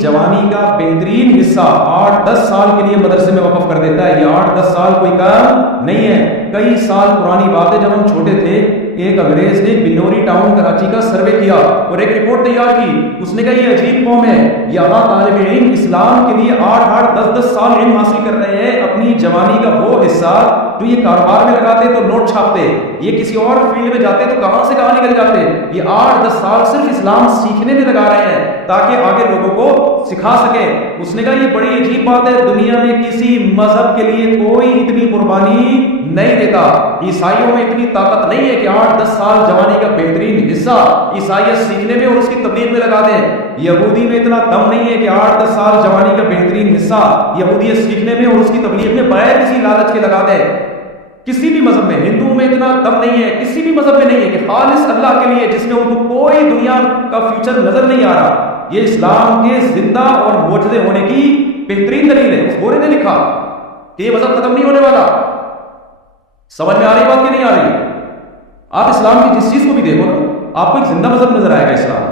جوانی کا بہترین حصہ 8-10 سال کے لیے مدرسے میں وقف کر دیتا ہے. یہ 8-10 سال کوئی کام نہیں ہے. کئی سال پرانی بات ہے، جب ہم چھوٹے تھے ایک انگریز نے بنوری ٹاؤن کراچی کا سروے کیا اور ایک رپورٹ تیار کی. اس نے کہا یہ عجیب قوم ہے، یہاں طالب علم اسلام کے لیے 8-10 سال علم حاصل کر رہے ہیں، اپنی جوانی کا وہ حصہ جو یہ کاروبار میں لگاتے تو نوٹ چھاپتے، یہ کسی اور فیلڈ میں جاتے تو کہاں سے کہاں نکل جاتے. یہ 8-10 سال صرف اسلام سیکھنے میں لگا رہے ہیں تاکہ آگے لوگوں کو سکھا سکے. اس نے کہا یہ بڑی عجیب بات ہے، دنیا میں کسی مذہب کے لیے کوئی اتنی قربانی نہیں دیتا. عیسائیوں میں اتنی طاقت نہیں ہے کہ 8-10 سال جوانی کا بہترین حصہ عیسائیت سیکھنے میں اور اس کی تبلیغ میں لگا دیں. یہودی میں اتنا دم نہیں ہے کہ 8-10 سال جوانی کا بہترین حصہ یہودیت سیکھنے میں اور اس کی تبلیغ میں بغیر کسی لالچ کے لگا دیں. کسی بھی مذہب میں، ہندوؤں میں اتنا دم نہیں ہے، کسی بھی مذہب میں نہیں ہے کہ خالص اللہ کے لیے جس میں ان کو کوئی دنیا کا فیوچر نظر نہیں آ رہا. یہ اسلام کے زندہ اور موجودہ ہونے کی بہترین دلیل ہے. اس گورے نے لکھا کہ یہ مذہب ختم نہیں ہونے والا. سمجھ میں آ رہی بات کہ نہیں آ رہی؟ آپ اسلام کی جس چیز کو بھی دیکھو نا، آپ کو ایک زندہ مذہب نظر آئے گا اسلام.